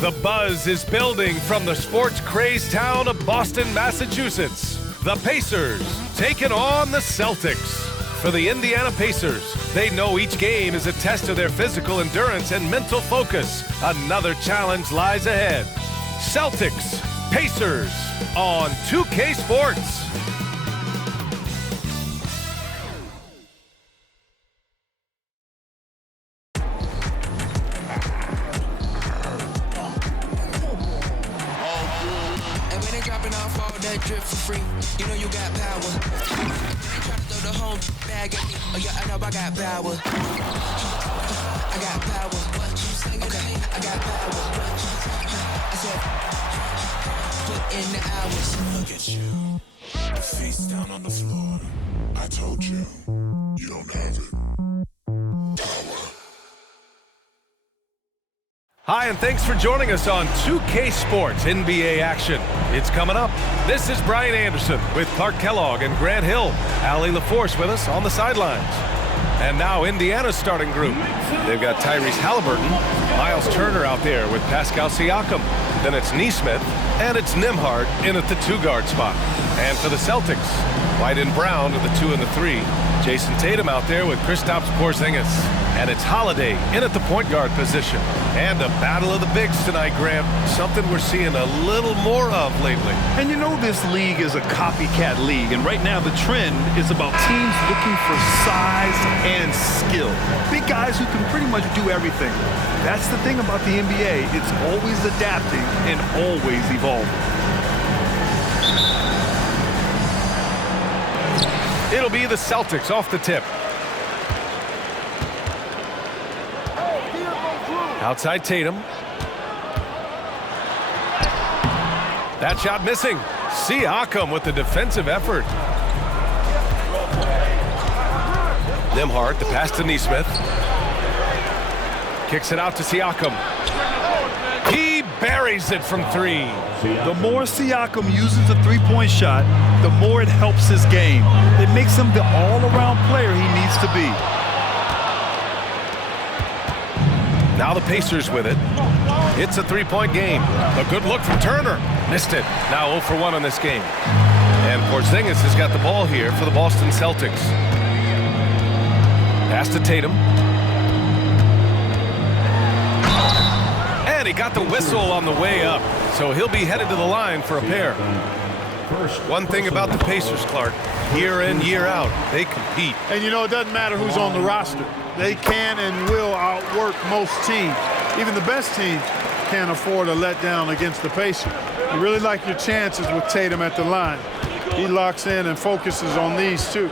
The buzz is building from the sports-crazed town of Boston, Massachusetts. The Pacers taking on the Celtics. For the Indiana Pacers, they know each game is a test of their physical endurance and mental focus. Another challenge lies ahead. Celtics, Pacers on 2K Sports. Drip for free, you know you got power. Try to throw the whole bag at me. Oh yeah, I know I got power. I got power. Okay, I got power. I said, put in the hours. Look at you, face down on the floor. I told you, you don't have it. Power. Hi, and thanks for joining us on 2K Sports NBA action. It's coming up. This is Brian Anderson with Clark Kellogg and Grant Hill. Allie LaForce with us on the sidelines. And now Indiana's starting group. They've got Tyrese Halliburton, Miles Turner out there with Pascal Siakam. Then it's Nesmith, and it's Nembhard in at the 2-guard spot. And for the Celtics, White and Brown are the 2 and the 3. Jason Tatum out there with Kristaps Porzingis. And it's Holiday in at the point guard position. And a battle of the bigs tonight, Graham. Something we're seeing a little more of lately. And you know this league is a copycat league. And right now the trend is about teams looking for size and skill. Big guys who can pretty much do everything. That's the thing about the NBA. It's always adapting and always evolving. It'll be the Celtics off the tip. Outside Tatum. That shot missing. Siakam with the defensive effort. Nembhard, the pass to Nesmith. Kicks it out to Siakam. He buries it from 3. The more Siakam uses the three-point shot, the more it helps his game. It makes him the all-around player he needs to be. Now the Pacers with it. It's a 3-point game. A good look from Turner. Missed it. Now 0 for 1 on this game. And Porzingis has got the ball here for the Boston Celtics. Pass to Tatum. And he got the whistle on the way up. So he'll be headed to the line for a pair. One thing about the Pacers, Clark, year in, year out, they compete. And you know, it doesn't matter who's on the roster. They can and will outwork most teams. Even the best teams can't afford a letdown against the Pacers. You really like your chances with Tatum at the line. He locks in and focuses on these two.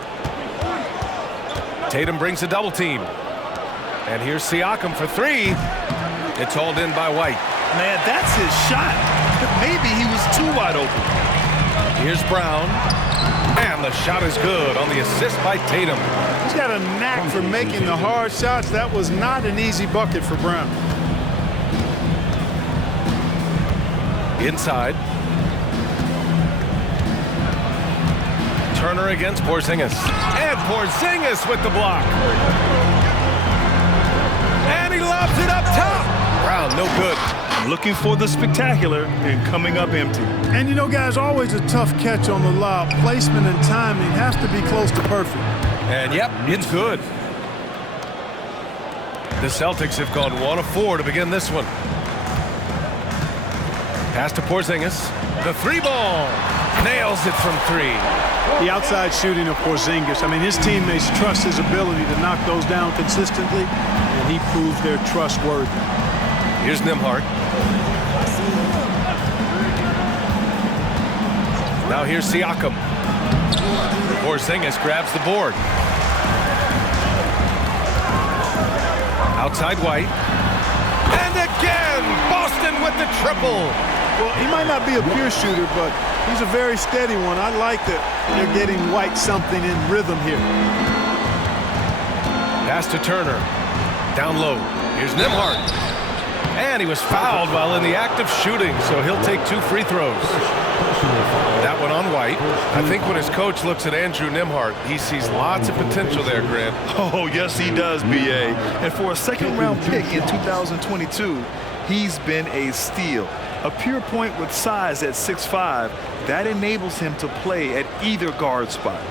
Tatum brings a double team. And here's Siakam for 3. It's hauled in by White. Man, that's his shot. Maybe he was too wide open. Here's Brown. And the shot is good on the assist by Tatum. He's got a knack for making the hard shots. That was not an easy bucket for Brown. Inside. Turner against Porzingis. And Porzingis with the block. And he lobs it up top. Brown, no good. Looking for the spectacular and coming up empty. And you know, guys, always a tough catch on the lob. Placement and timing has to be close to perfect. And yep, it's good. The Celtics have gone 1 of 4 to begin this one. Pass to Porzingis. The 3-ball. Nails it from 3. The outside shooting of Porzingis. I mean, his teammates trust his ability to knock those down consistently, and he proves they're trustworthy. Here's Nembhard. Now here's Siakam. Porzingis grabs the board. Outside White. And again, Boston with the triple. Well, he might not be a pure shooter, but he's a very steady one. I like that they're getting White something in rhythm here. Pass to Turner. Down low. Here's Nembhard. And he was fouled while in the act of shooting, so he'll take 2 free throws. That one on White. I think when his coach looks at Andrew Nembhard, he sees lots of potential there, Grant. Oh, yes, he does, B.A. And for a second-round pick in 2022, he's been a steal. A pure point with size at 6'5", that enables him to play at either guard spot.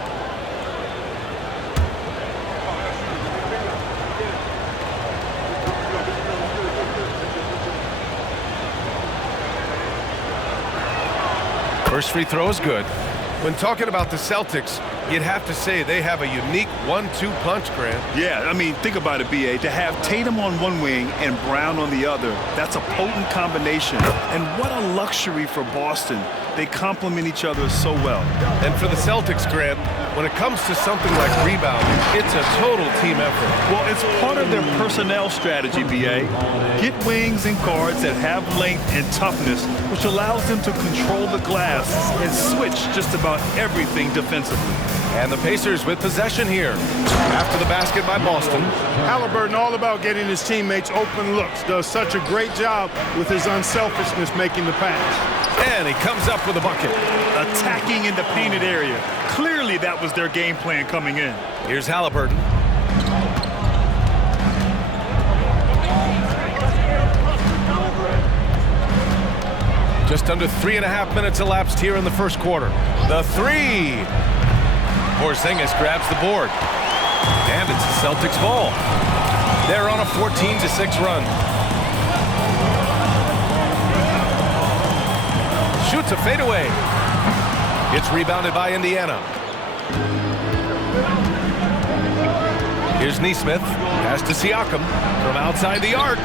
First free throw is good. When talking about the Celtics, you'd have to say they have a unique 1-2 punch, Grant. Yeah, I mean, think about it, B.A. To have Tatum on one wing and Brown on the other, that's a potent combination. And what a luxury for Boston. They complement each other so well. And for the Celtics, Grant, when it comes to something like rebounding, it's a total team effort. Well, it's part of their personnel strategy, B.A. Get wings and guards that have length and toughness, which allows them to control the glass and switch just about everything defensively. And the Pacers with possession here. After the basket by Boston. Halliburton all about getting his teammates open looks. Does such a great job with his unselfishness making the pass. And he comes up with a bucket. Attacking in the painted area. Clearly that was their game plan coming in. Here's Halliburton. Just under 3.5 minutes elapsed here in the first quarter. The three. Porzingis grabs the board. And it's the Celtics ball. They're on a 14-6 run. Shoots a fadeaway. It's rebounded by Indiana. Here's Nesmith. Pass to Siakam from outside the arc.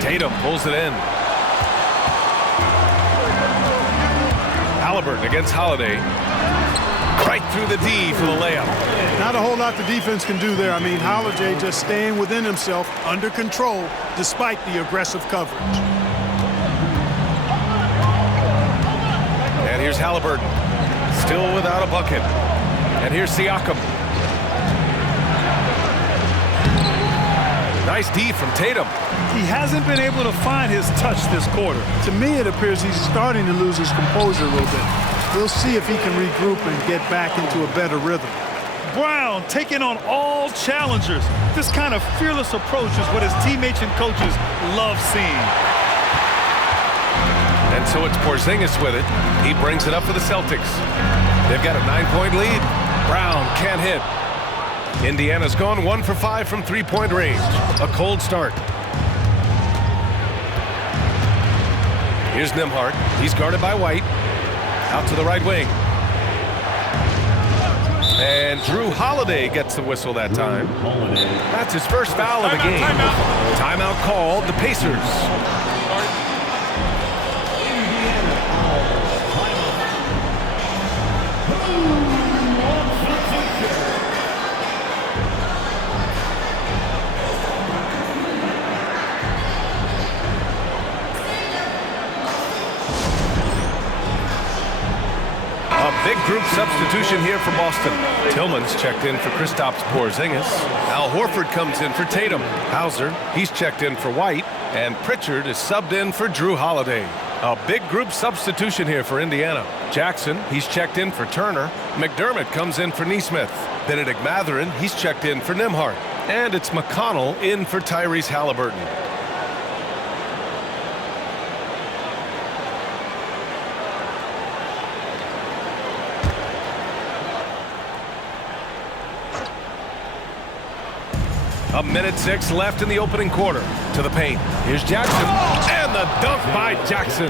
Tatum pulls it in. Halliburton against Holiday. Right through the D for the layup. Not a whole lot the defense can do there. I mean, Holiday just staying within himself, under control, despite the aggressive coverage. And here's Halliburton, still without a bucket. And here's Siakam. Nice D from Tatum. He hasn't been able to find his touch this quarter. To me, it appears he's starting to lose his composure a little bit. We'll see if he can regroup and get back into a better rhythm. Brown taking on all challengers. This kind of fearless approach is what his teammates and coaches love seeing. And so it's Porzingis with it. He brings it up for the Celtics. They've got a 9-point lead. Brown can't hit. Indiana's gone 1 for 5 from three-point range. A cold start. Here's Nembhard. He's guarded by White. Out to the right wing. And Drew Holiday gets the whistle that time. That's his first foul of the game. Timeout called. The Pacers. Big group substitution here for Boston. Tillman's checked in for Kristaps Porzingis. Al Horford comes in for Tatum. Hauser, he's checked in for White. And Pritchard is subbed in for Drew Holiday. A big group substitution here for Indiana. Jackson, he's checked in for Turner. McDermott comes in for Nesmith. Benedict Mathurin, he's checked in for Nembhard. And it's McConnell in for Tyrese Halliburton. A minute 6 left in the opening quarter. To the paint. Here's Jackson. And the dunk by Jackson.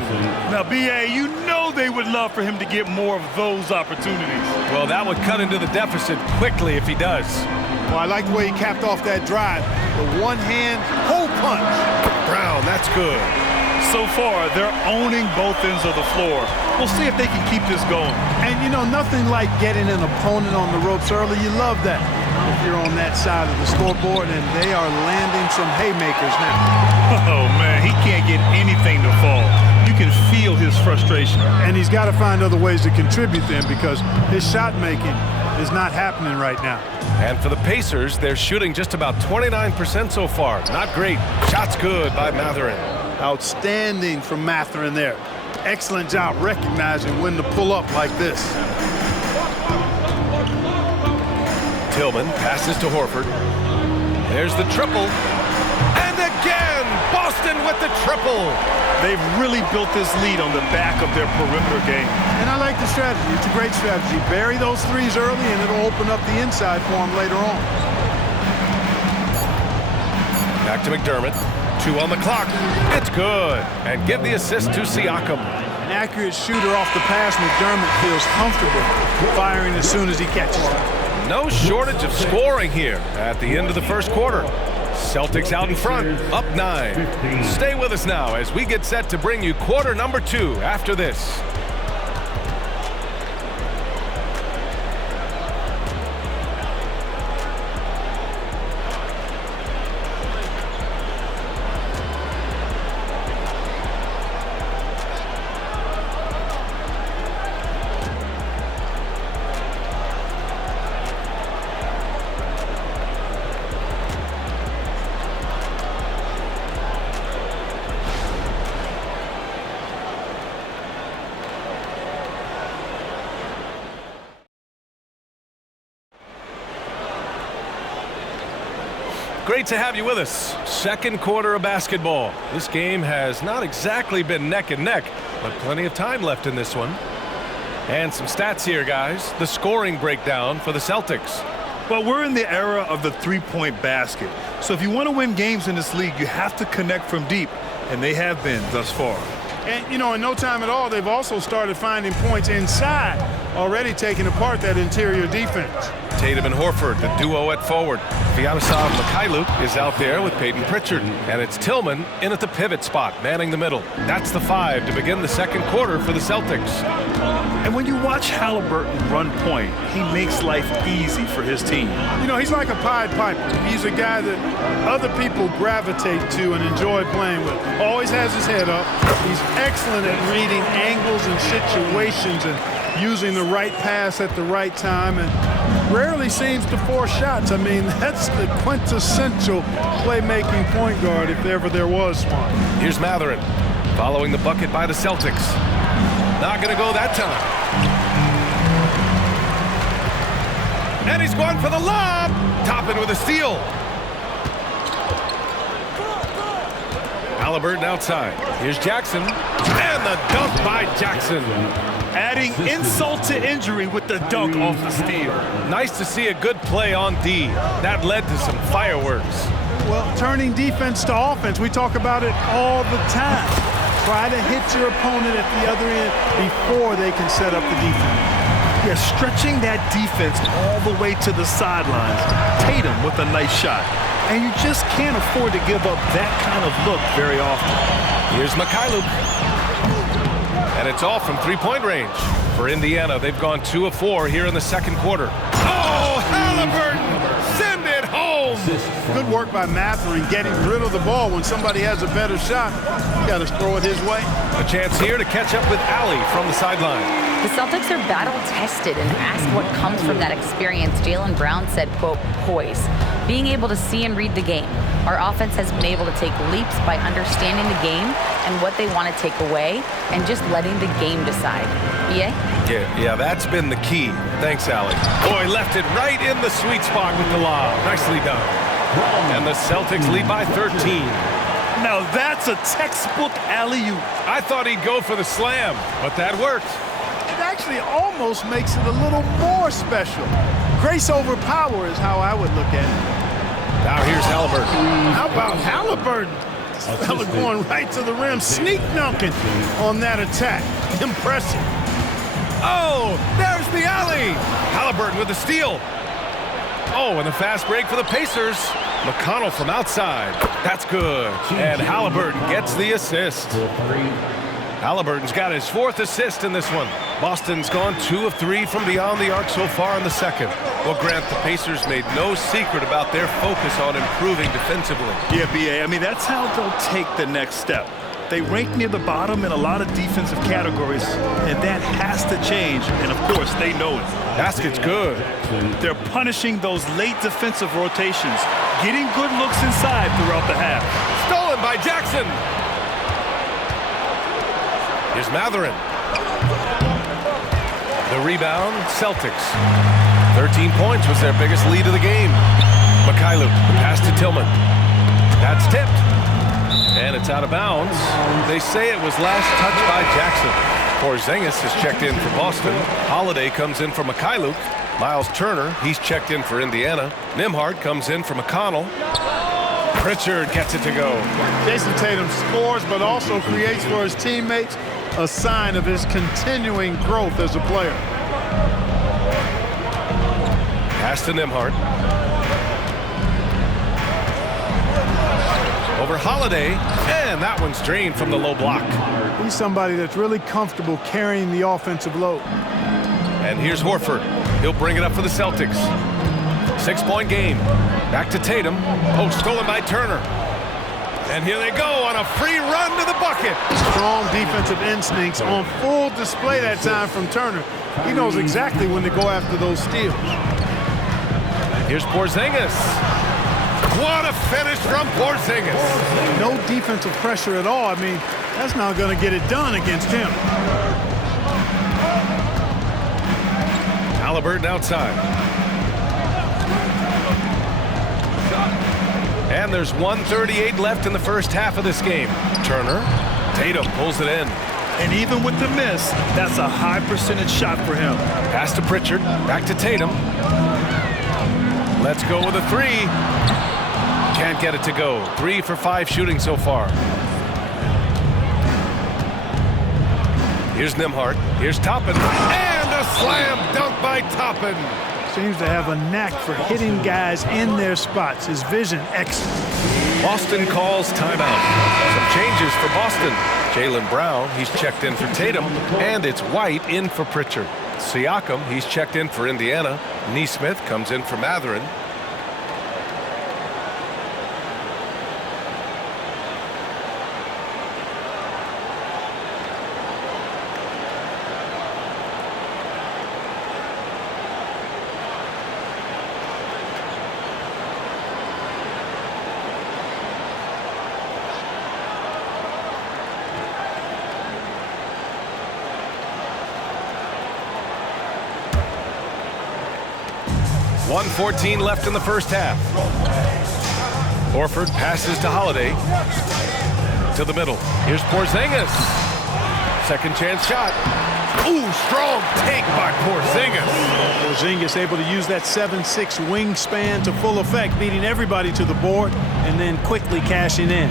Now, B.A., you know they would love for him to get more of those opportunities. Well, that would cut into the deficit quickly if he does. Well, I like the way he capped off that drive. The one-hand hole punch. Brown, that's good. So far, they're owning both ends of the floor. We'll see if they can keep this going. And, you know, nothing like getting an opponent on the ropes early. You love that. If you're on that side of the scoreboard, and they are landing some haymakers now. Oh, man, he can't get anything to fall. You can feel his frustration. And he's got to find other ways to contribute then, because his shot making is not happening right now. And for the Pacers, they're shooting just about 29% so far. Not great. Shot's good by Mathurin. Outstanding from Mathurin there. Excellent job recognizing when to pull up like this. Tillman passes to Horford. There's the triple. And again, Boston Boston with the triple. They've really built this lead on the back of their perimeter game. And I like the strategy. It's a great strategy. Bury those threes early, and it'll open up the inside for them later on. Back to McDermott. 2 on the clock. It's good. And give the assist to Siakam. An accurate shooter off the pass, McDermott feels comfortable firing as soon as he catches it. No shortage of scoring here at the end of the first quarter. Celtics out in front, up 9. Stay with us now as we get set to bring you quarter number 2 after this. Great to have you with us. Second quarter of basketball. This game has not exactly been neck and neck, but plenty of time left in this one. And some stats here, guys. The scoring breakdown for the Celtics. Well, we're in the era of the three-point basket. So if you want to win games in this league, you have to connect from deep, and they have been thus far. And, you know, in no time at all, they've also started finding points inside, already taking apart that interior defense. Tatum and Horford, the duo at forward. Vyacheslav Mikhailuk is out there with Peyton Pritchard. And it's Tillman in at the pivot spot, manning the middle. That's the 5 to begin the second quarter for the Celtics. And when you watch Halliburton run point, he makes life easy for his team. You know, he's like a Pied Piper. He's a guy that other people gravitate to and enjoy playing with. Always has his head up. He's excellent at reading angles and situations and using the right pass at the right time, and rarely seems to force shots. I mean, that's the quintessential playmaking point guard if ever there was one. Here's Mathurin following the bucket by the Celtics. Not going to go that time. And he's going for the lob. Toppin with a steal. Halliburton outside. Here's Jackson. And the dunk by Jackson. Adding insult to injury with the dunk off the steal. Nice to see a good play on D. That led to some fireworks. Well, turning defense to offense, we talk about it all the time. Try to hit your opponent at the other end before they can set up the defense. Yeah, stretching that defense all the way to the sidelines. Tatum with a nice shot. And you just can't afford to give up that kind of look very often. Here's Mikhailuk. And it's off from three-point range. For Indiana, they've gone 2 of 4 here in the second quarter. Oh, Halliburton! Send it home! Good work by Mathurin getting rid of the ball. When somebody has a better shot, you got to throw it his way. A chance here to catch up with Allie from the sideline. The Celtics are battle-tested, and asked what comes from that experience, Jaylen Brown said, quote, poise. Being able to see and read the game. Our offense has been able to take leaps by understanding the game and what they want to take away and just letting the game decide. EA? Yeah, that's been the key. Thanks, Allie. Boy, left it right in the sweet spot with the lob. Nicely done. And the Celtics lead by 13. Now that's a textbook alley-oop. I thought he'd go for the slam, but that worked. It actually almost makes it a little more special. Grace over power is how I would look at it. Now here's Halliburton. How about Halliburton? This fella going right to the rim, sneak dunking on that attack. Impressive. Oh, there's the alley. Halliburton with the steal. Oh, and a fast break for the Pacers. McConnell from outside. That's good. And Halliburton gets the assist. Halliburton's got his 4th assist in this one. Boston's gone 2 of 3 from beyond the arc so far in the second. Well, Grant, the Pacers made no secret about their focus on improving defensively. Yeah, B.A., I mean, that's how they'll take the next step. They rank near the bottom in a lot of defensive categories, and that has to change, and of course, they know it. Basket's good. They're punishing those late defensive rotations, getting good looks inside throughout the half. Stolen by Jackson. Here's Mathurin. The rebound, Celtics. 13 points was their biggest lead of the game. Mikhailuk, the pass to Tillman. That's tipped. And And it's out of bounds. They say it was last touched by Jackson. Porzingis has checked in for Boston. Holiday comes in for Mikhailuk. Miles Turner, he's checked in for Indiana. Nembhard comes in for McConnell. Pritchard gets it to go. Jason Tatum scores, but also creates for his teammates a sign of his continuing growth as a player. Pass to Nembhard. Over Holiday, and that one's drained from the low block. He's somebody that's really comfortable carrying the offensive load. And here's Horford. He'll bring it up for the Celtics. 6-point game. Back to Tatum. Oh, stolen by Turner. And here they go on a free run to the bucket. Strong defensive instincts on full display that time from Turner. He knows exactly when to go after those steals. Here's Porzingis. What a finish from Porzingis. No defensive pressure at all. I mean, that's not going to get it done against him. Halliburton outside. And there's 1:38 left in the first half of this game. Turner. Tatum pulls it in. And even with the miss, that's a high percentage shot for him. Pass to Pritchard. Back to Tatum. Let's go with a three. Can't get it to go. 3 for 5 shooting so far. Here's Nembhard. Here's Toppin. And a slam dunk by Toppin. Seems to have a knack for hitting guys in their spots. His vision excellent. Boston calls timeout. Some changes for Boston. Jaylen Brown, he's checked in for Tatum. And it's White in for Pritchard. Siakam, he's checked in for Indiana. Nesmith comes in for Mathurin. .114 left in the first half. Horford passes to Holiday. To the middle. Here's Porzingis. Second chance shot. Ooh, strong take by Porzingis. Porzingis able to use that 7'6" wingspan to full effect, beating everybody to the board and then quickly cashing in.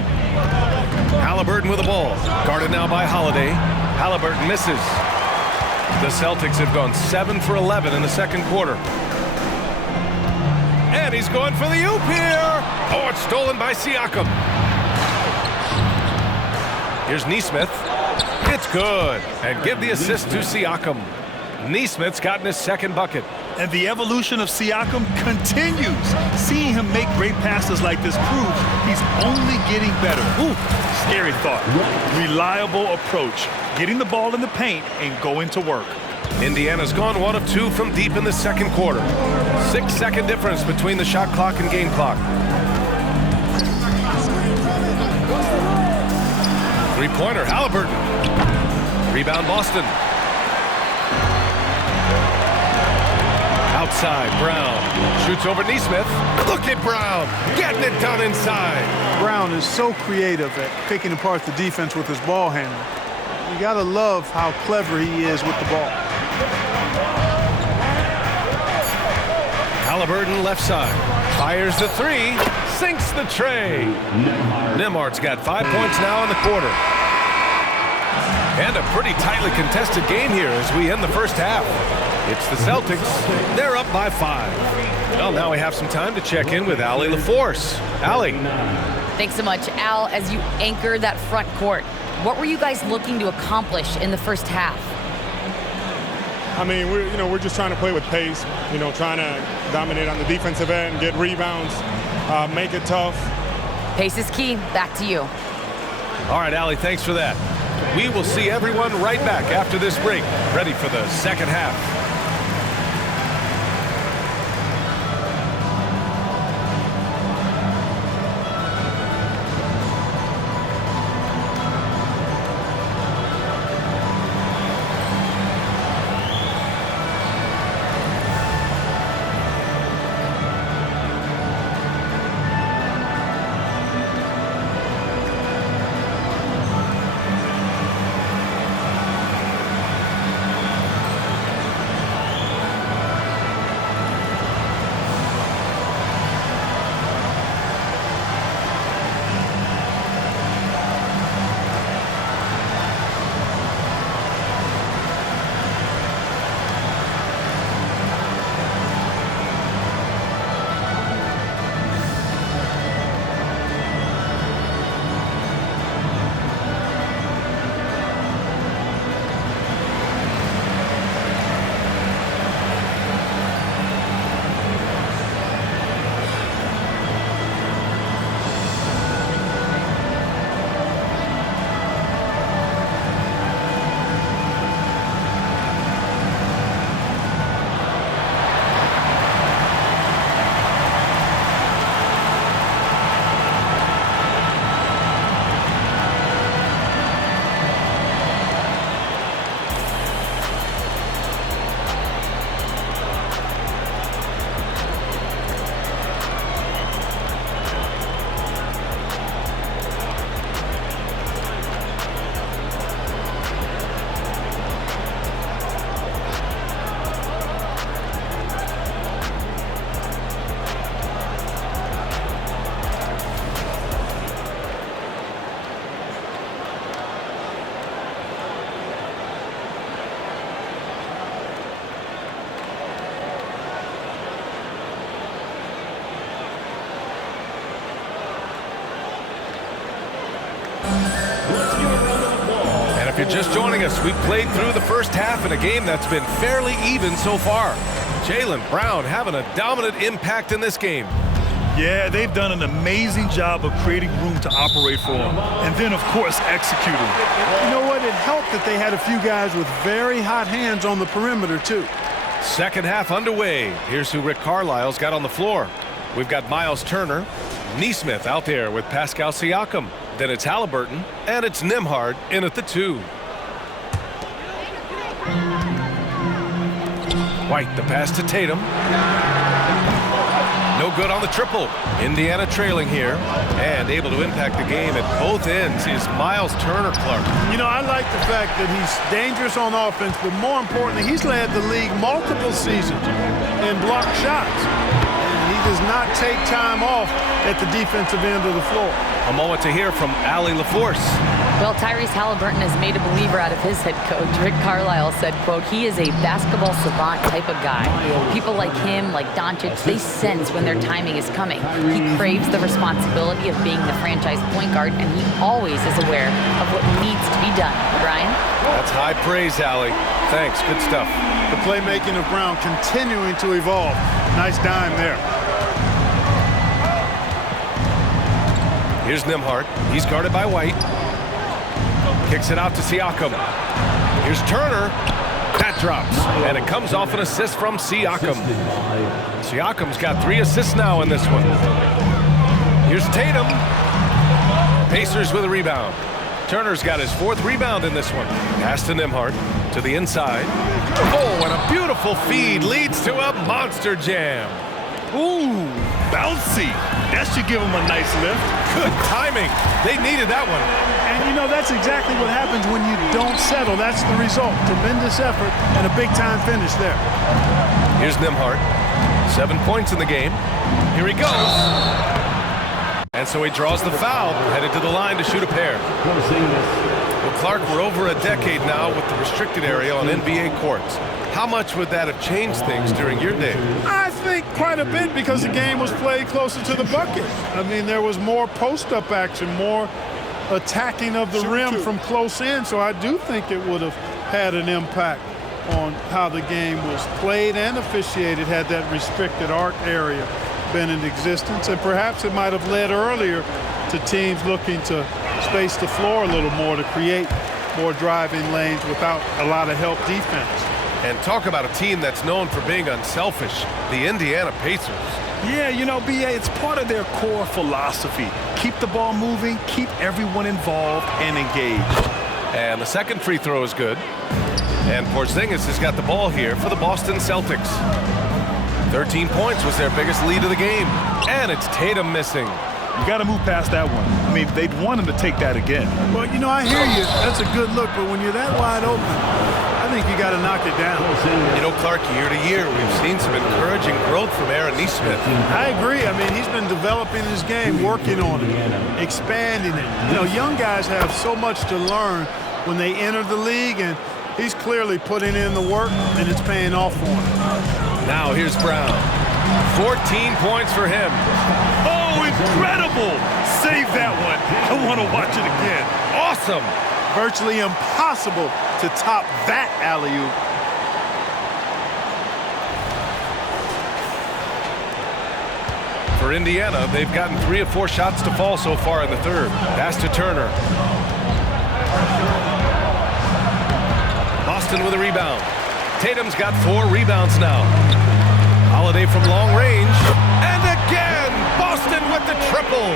Halliburton with the ball. Guarded now by Holiday. Halliburton misses. The Celtics have gone 7 for 11 in the second quarter. And he's going for the oop here. Oh, it's stolen by Siakam. Here's Nesmith. It's good. And give the assist to Siakam. Nesmith's gotten his second bucket. And the evolution of Siakam continues. Seeing him make great passes like this proves he's only getting better. Ooh, scary thought. Reliable approach. Getting the ball in the paint and going to work. Indiana's gone 1 of 2 from deep in the second quarter. 6-second difference between the shot clock and game clock. Three-pointer, Halliburton. Rebound, Boston. Outside, Brown. Shoots over Nesmith. Look at Brown, getting it done inside. Brown is so creative at picking apart the defense with his ball handling. You gotta love how clever he is with the ball. Halliburton left side. Fires the three. Sinks the tray. Nembhard's got 5 points now in the quarter. And a pretty tightly contested game here as we end the first half. It's the Celtics. They're up by 5. Well, now we have some time to check in with Allie LaForce. Allie. Thanks so much, Al. As you anchor that front court, what were you guys looking to accomplish in the first half? I mean, we're just trying to play with pace, trying to dominate on the defensive end, get rebounds, make it tough. Pace is key. Back to you. All right, Allie, thanks for that. We will see everyone right back after this break, ready for the second half. you're just joining us, we've played through the first half in a game that's been fairly even so far. Jaylen Brown having a dominant impact in this game. Yeah, they've done an amazing job of creating room to operate for him. And then, of course, executing. You know what? It helped that they had a few guys with very hot hands on the perimeter, too. Second half underway. Here's who Rick Carlisle's got on the floor. We've got Miles Turner, Nesmith out there with Pascal Siakam. Then it's Halliburton, and it's Nembhard in at the 2. White, the pass to Tatum. No good on the triple. Indiana trailing here, and able to impact the game at both ends is Miles Turner, Clark. You know, I like the fact that he's dangerous on offense, but more importantly, he's led the league multiple seasons in block shots. And he does not take time off at the defensive end of the floor. A moment to hear from Allie LaForce. Well, Tyrese Halliburton has made a believer out of his head coach. Rick Carlisle said, quote, he is a basketball savant type of guy. People like him, like Doncic, they sense when their timing is coming. He craves the responsibility of being the franchise point guard, and he always is aware of what needs to be done. Brian? That's high praise, Allie. Thanks. Good stuff. The playmaking of Brown continuing to evolve. Nice dime there. Here's Nembhard. He's guarded by White. Kicks it out to Siakam. Here's Turner. That drops. And it comes off an assist from Siakam. Siakam's got 3 assists now in this one. Here's Tatum. Pacers with a rebound. Turner's got his 4th rebound in this one. Pass to Nembhard. To the inside. Oh, and a beautiful feed leads to a monster jam. Ooh, bouncy. That should give him a nice lift. Good timing. They needed that one. And, you know, that's exactly what happens when you don't settle. That's the result. Tremendous effort and a big-time finish there. Here's Nembhard. 7 points in the game. Here he goes. And so he draws the foul, headed to the line to shoot a pair. Well, Clark, we're over a decade now with the restricted area on NBA courts. How much would that have changed things during your day? I think quite a bit, because the game was played closer to the bucket. I mean, there was more post-up action, more attacking of the rim from close in, so I do think it would have had an impact on how the game was played and officiated had that restricted arc area been in existence. And perhaps it might have led earlier to teams looking to space the floor a little more to create more driving lanes without a lot of help defense. And talk about a team that's known for being unselfish, the Indiana Pacers. Yeah, you know, B.A., it's part of their core philosophy. Keep the ball moving, keep everyone involved and engaged. And the second free throw is good. And Porzingis has got the ball here for the Boston Celtics. 13 points was their biggest lead of the game. And it's Tatum missing. You got to move past that one. I mean, they'd want him to take that again. Well, you know, I hear you. That's a good look, but when you're that wide open, I think you got to knock it down. You know, Clark, year to year, we've seen some encouraging growth from Aaron Nesmith. I agree. I mean, he's been developing his game, working on it, expanding it. You know, young guys have so much to learn when they enter the league, and he's clearly putting in the work, and it's paying off for him. Now here's Brown. 14 points for him. Oh, incredible! Save that one. I want to watch it again. Awesome. Virtually impossible to top that alley-oop. For Indiana, they've gotten 3 of 4 shots to fall so far in the third. Pass to Turner. Boston with a rebound. Tatum's got 4 rebounds now. Holiday from long range. And again, Boston with the triple.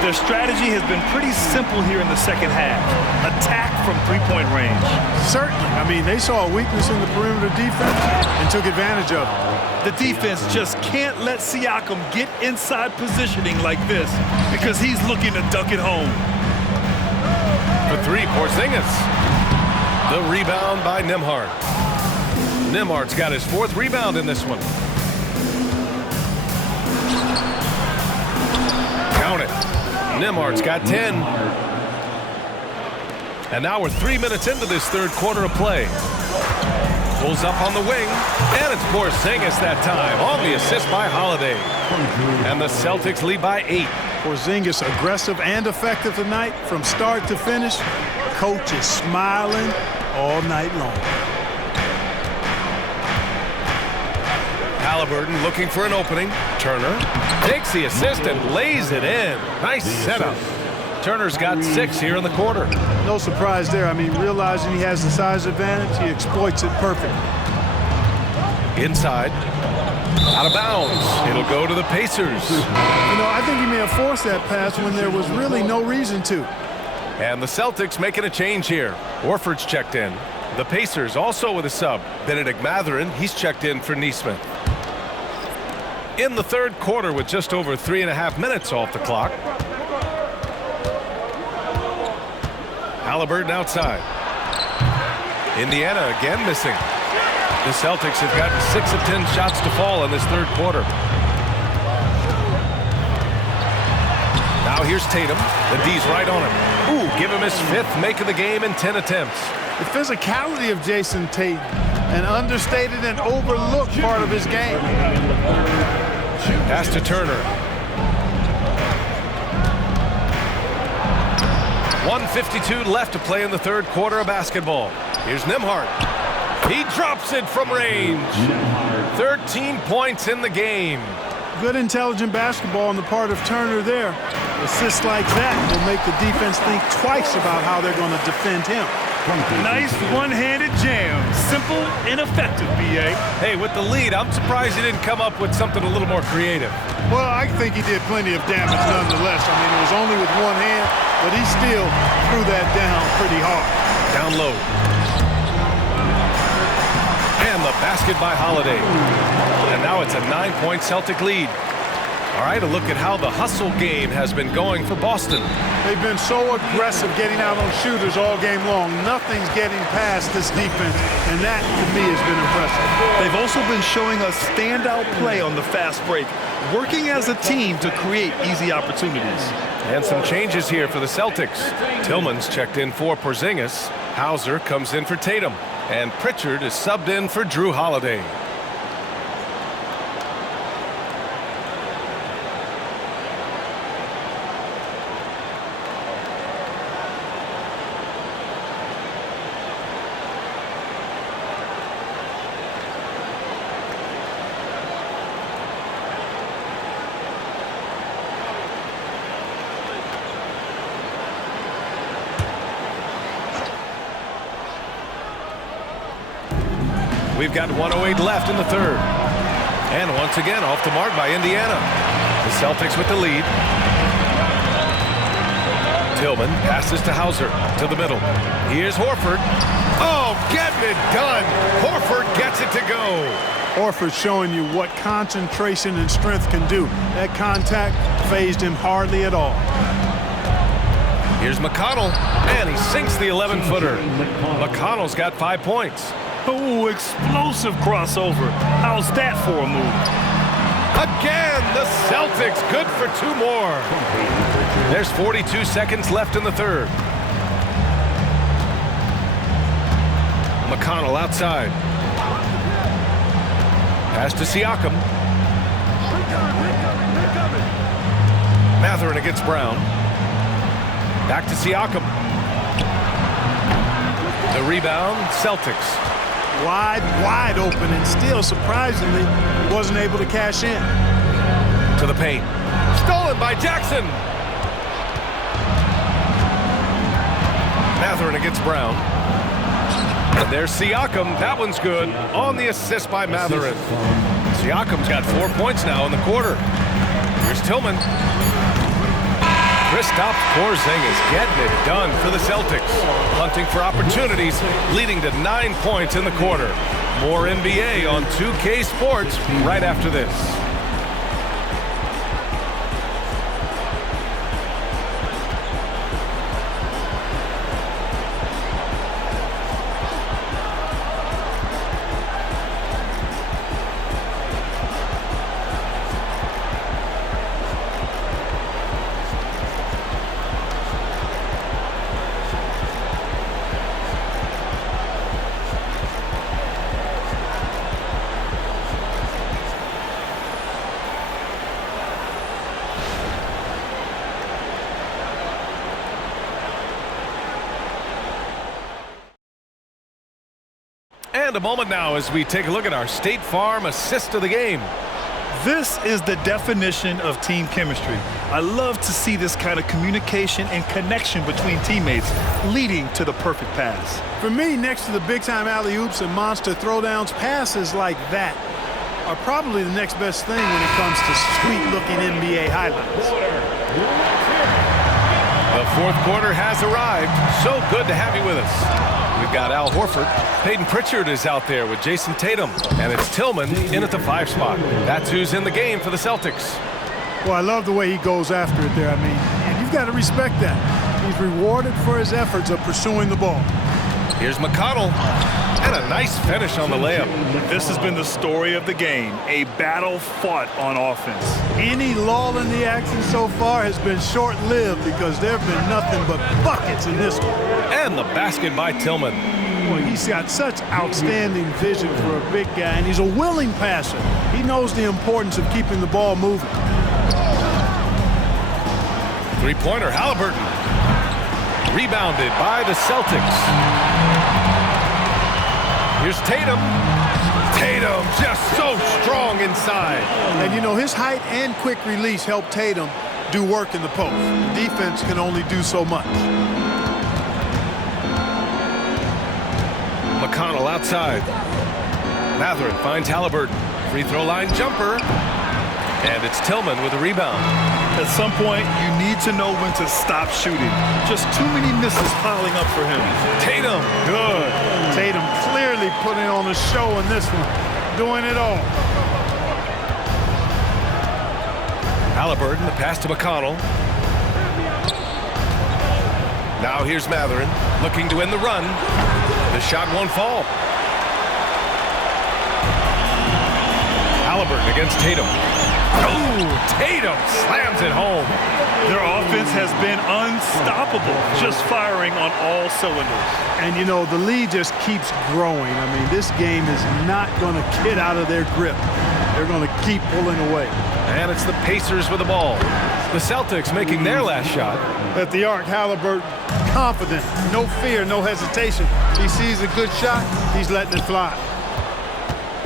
Their strategy has been pretty simple here in the second half. Attack from three-point range. Certainly. I mean, they saw a weakness in the perimeter defense and took advantage of it. The defense just can't let Siakam get inside positioning like this because he's looking to dunk it home. For 3, Porzingis. The rebound by Nembhard. Nembhard's got his 4th rebound in this one. Count it. Nembhard's got 10. And now we're 3 minutes into this third quarter of play. Pulls up on the wing, and it's Porzingis that time on the assist by Holiday. And the Celtics lead by 8. Porzingis aggressive and effective tonight from start to finish. Coach is smiling all night long. Halliburton looking for an opening. Turner takes the assist and lays it in. Nice setup. Turner's got 6 here in the quarter. No surprise there. I mean, realizing he has the size advantage, he exploits it perfectly. Inside. Out of bounds. It'll go to the Pacers. You know, I think he may have forced that pass when there was really no reason to. And the Celtics making a change here. Horford's checked in. The Pacers also with a sub. Benedict Mathurin, he's checked in for Nesmith. In the third quarter with just over 3.5 minutes off the clock. Halliburton outside. Indiana again missing. The Celtics have gotten 6 of 10 shots to fall in this third quarter. Now here's Tatum. The D's right on him. Ooh, give him his 5th make of the game in 10 attempts. The physicality of Jason Tatum, an understated and overlooked part of his game. Pass to Turner. 1:52 left to play in the third quarter of basketball. Here's Nembhard. He drops it from range. 13 points in the game. Good intelligent basketball on the part of Turner there. Assists like that will make the defense think twice about how they're going to defend him. Nice one-handed jam. Simple and effective, B.A. Hey, with the lead, I'm surprised he didn't come up with something a little more creative. Well, I think he did plenty of damage nonetheless. I mean, it was only with one hand, but he still threw that down pretty hard. Down low. And the basket by Holiday. And now it's a 9-point Celtic lead. All right, a look at how the hustle game has been going for Boston. They've been so aggressive getting out on shooters all game long. Nothing's getting past this defense, and that, to me, has been impressive. They've also been showing us standout play on the fast break, working as a team to create easy opportunities. And some changes here for the Celtics. Tillman's checked in for Porzingis. Hauser comes in for Tatum. And Pritchard is subbed in for Drew Holiday. We've got 1:08 left in the third. And once again, off the mark by Indiana. The Celtics with the lead. Tillman passes to Hauser to the middle. Here's Horford. Oh, getting it done. Horford gets it to go. Horford showing you what concentration and strength can do. That contact fazed him hardly at all. Here's McConnell, and he sinks the 11-footer. McConnell's got 5 points. Oh, explosive crossover. How's that for a move? Again, the Celtics good for 2 more. There's 42 seconds left in the third. McConnell outside. Pass to Siakam. Mathurin against Brown. Back to Siakam. The rebound, Celtics. Wide open, and still, surprisingly, he wasn't able to cash in. To the paint. Stolen by Jackson. Mathurin against Brown. And there's Siakam. That one's good. On the assist by Mathurin. Siakam's got 4 points now in the quarter. Here's Tillman. Kristaps Porzingis getting it done for the Celtics. Hunting for opportunities, leading to 9 points in the quarter. More NBA on 2K Sports right after this. And a moment now as we take a look at our State Farm assist of the game. This is the definition of team chemistry. I love to see this kind of communication and connection between teammates leading to the perfect pass. For me, next to the big-time alley-oops and monster throwdowns, passes like that are probably the next best thing when it comes to sweet-looking NBA highlights. The fourth quarter has arrived. So good to have you with us. We've got Al Horford. Peyton Pritchard is out there with Jason Tatum. And it's Tillman in at the 5 spot. That's who's in the game for the Celtics. Well, I love the way he goes after it there. I mean, and you've got to respect that. He's rewarded for his efforts of pursuing the ball. Here's McConnell. And a nice finish on the layup. This has been the story of the game, a battle fought on offense. Any lull in the action so far has been short-lived because there have been nothing but buckets in this one. And the basket by Tillman. Boy, he's got such outstanding vision for a big guy, and he's a willing passer. He knows the importance of keeping the ball moving. Three-pointer, Halliburton. Rebounded by the Celtics. Here's Tatum. Tatum just so strong inside. And, you know, his height and quick release help Tatum do work in the post. The defense can only do so much. McConnell outside. Mathurin finds Halliburton. Free throw line jumper. And it's Tillman with a rebound. At some point, you need to know when to stop shooting. Just too many misses piling up for him. Tatum, good. Tatum clearly putting on a show in this one, doing it all. Halliburton, the pass to McConnell. Now here's Mathurin, looking to win the run. The shot won't fall. Halliburton against Tatum. Oh, Tatum slams it home. Their offense has been unstoppable, just firing on all cylinders. And, you know, the lead just keeps growing. I mean, this game is not going to get out of their grip. They're going to keep pulling away. And it's the Pacers with the ball. The Celtics making their last shot. At the arc, Halliburton, confident, no fear, no hesitation. He sees a good shot, he's letting it fly.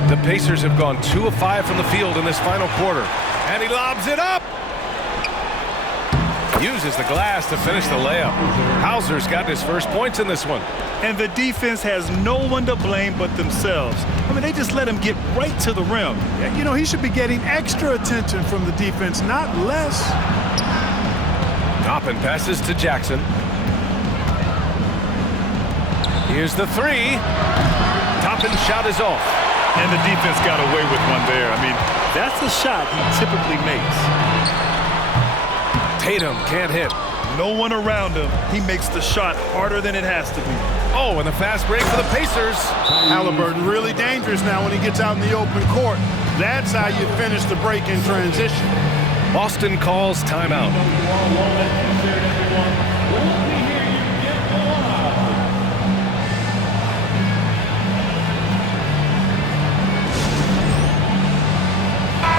The Pacers have gone 2 of 5 from the field in this final quarter. And he lobs it up. Uses the glass to finish the layup. Hauser's got his first points in this one. And the defense has no one to blame but themselves. I mean, they just let him get right to the rim. You know, he should be getting extra attention from the defense, not less. Toppin passes to Jackson. Here's the three. Toppin's shot is off. And the defense got away with one there. I mean, that's a shot he typically makes. Tatum can't hit. No one around him. He makes the shot harder than it has to be. Oh, and the fast break for the Pacers. Halliburton really dangerous now when he gets out in the open court. That's how you finish the break in transition. Boston calls timeout.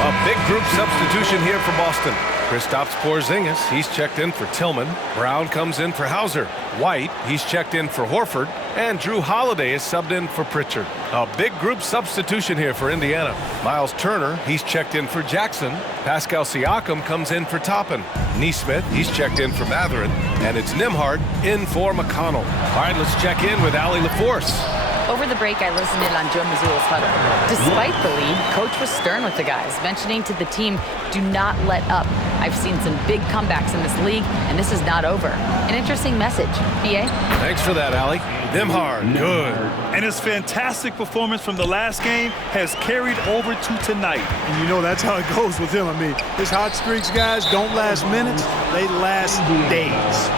A big group substitution here for Boston. Kristaps Porzingis, he's checked in for Tillman. Brown comes in for Hauser. White, he's checked in for Horford. And Drew Holiday is subbed in for Pritchard. A big group substitution here for Indiana. Miles Turner, he's checked in for Jackson. Pascal Siakam comes in for Toppin. Nesmith, he's checked in for Mathurin. And it's Nembhard in for McConnell. All right, let's check in with Allie LaForce. Over the break, I listened in on Joe Mazzulla's huddle. Despite the lead, Coach was stern with the guys, mentioning to the team, do not let up. I've seen some big comebacks in this league, and this is not over. An interesting message. B.A.? Thanks for that, Allie. Nembhard, good. And his fantastic performance from the last game has carried over to tonight. And you know that's how it goes with him. I mean, his hot streaks, guys, don't last minutes. They last days.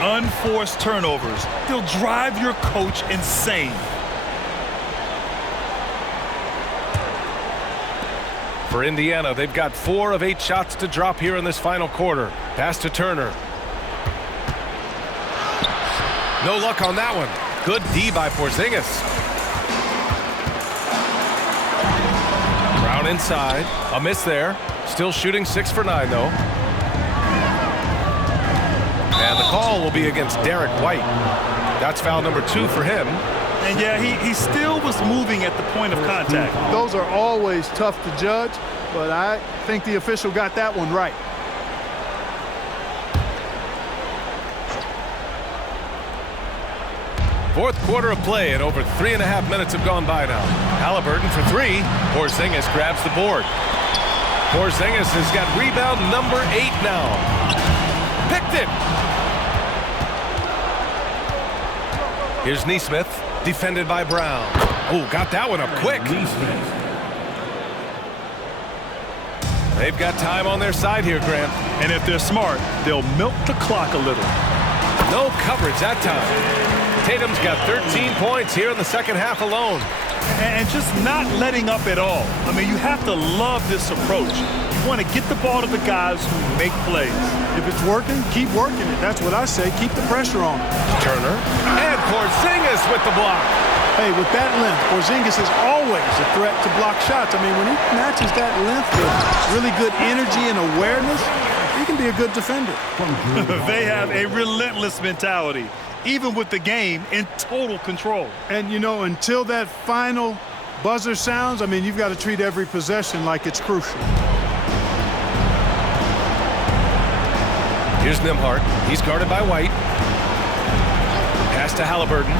Unforced turnovers. They'll drive your coach insane. For Indiana, they've got 4 of 8 shots to drop here in this final quarter. Pass to Turner. No luck on that one. Good D by Porzingis. Brown inside. A miss there. Still shooting 6 for 9, though. And the call will be against Derek White. That's foul number 2 for him. And yeah, he still was moving at the point of contact. Those are always tough to judge, but I think the official got that one right. Fourth quarter of play, and over 3.5 minutes have gone by now. Halliburton for three. Porzingis grabs the board. Porzingis has got rebound number 8 now. Picked it. Here's Nesmith, defended by Brown. Oh, got that one up quick. They've got time on their side here, Grant. And if they're smart, they'll milk the clock a little. No coverage that time. Tatum's got 13 points here in the second half alone. And just not letting up at all. I mean, you have to love this approach. You want to get the ball to the guys who make plays. If it's working, keep working it. That's what I say. Keep the pressure on. Turner and Porzingis with the block. Hey, with that length, Porzingis is always a threat to block shots. I mean, when he matches that length with really good energy and awareness, he can be a good defender. They have a relentless mentality, even with the game in total control. And, you know, until that final buzzer sounds, I mean, you've got to treat every possession like it's crucial. Here's Nembhard. He's guarded by White. Pass to Halliburton.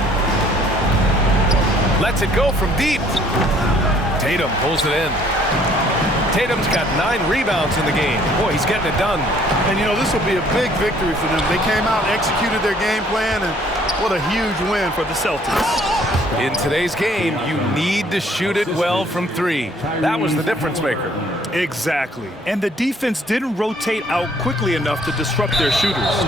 Lets it go from deep. Tatum pulls it in. Tatum's got 9 rebounds in the game. Boy, he's getting it done. And, you know, this will be a big victory for them. They came out, executed their game plan, and what a huge win for the Celtics. In today's game, you need to shoot it well from 3. That was the difference maker. Exactly. And the defense didn't rotate out quickly enough to disrupt their shooters.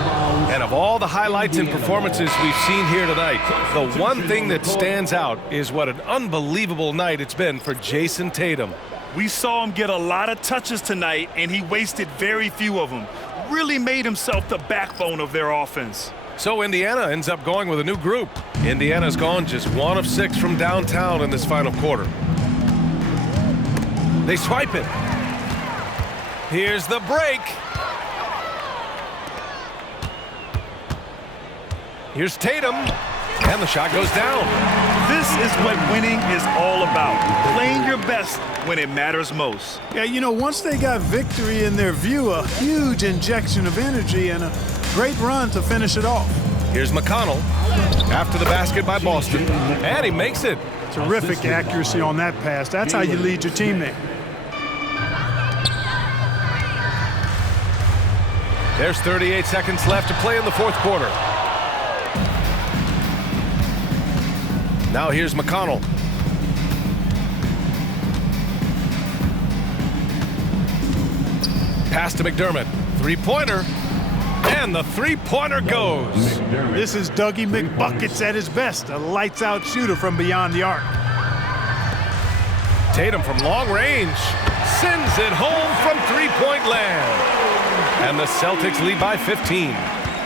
And of all the highlights and performances we've seen here tonight, the one thing that stands out is what an unbelievable night it's been for Jayson Tatum. We saw him get a lot of touches tonight, and he wasted very few of them. Really made himself the backbone of their offense. So Indiana ends up going with a new group. Indiana's gone just 1 of 6 from downtown in this final quarter. They swipe it. Here's the break. Here's Tatum. And the shot goes down. This is what winning is all about. Playing your best when it matters most. Yeah, you know, once they got victory in their view, a huge injection of energy and a great run to finish it off. Here's McConnell after the basket by Boston. And he makes it. Terrific accuracy on that pass. That's how you lead your teammate. There's 38 seconds left to play in the fourth quarter. Now here's McConnell. Pass to McDermott. Three-pointer. And the three-pointer goes. This is Dougie McBuckets at his best. A lights-out shooter from beyond the arc. Tatum from long range. Sends it home from three-point land. And the Celtics lead by 15.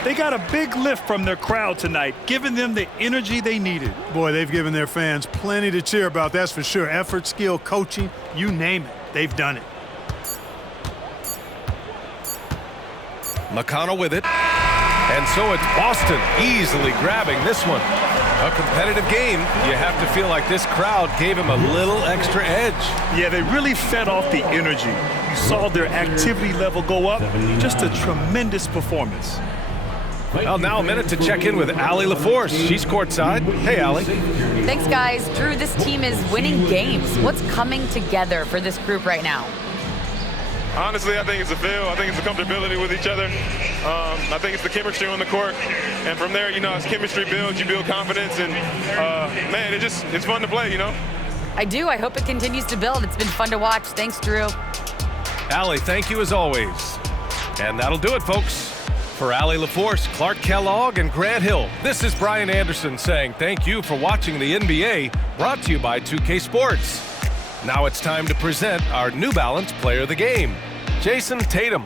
They got a big lift from their crowd tonight, giving them the energy they needed. Boy, they've given their fans plenty to cheer about, that's for sure. Effort, skill, coaching, you name it. They've done it. McConnell with it. And so it's Boston easily grabbing this one. A competitive game. You have to feel like this crowd gave him a little extra edge. Yeah, they really fed off the energy. You saw their activity level go up. Just a tremendous performance. Well, now a minute to check in with Allie LaForce. She's courtside. Hey, Allie. Thanks, guys. Drew, this team is winning games. What's coming together for this group right now? Honestly, I think it's a feel. I think it's the comfortability with each other. I think it's the chemistry on the court. And from there, you know, as chemistry builds, you build confidence. And, man, it's fun to play, you know? I do. I hope it continues to build. It's been fun to watch. Thanks, Drew. Allie, thank you as always. And that'll do it, folks. For Allie LaForce, Clark Kellogg, and Grant Hill, this is Brian Anderson saying thank you for watching the NBA, brought to you by 2K Sports. Now it's time to present our New Balance Player of the Game, Jayson Tatum.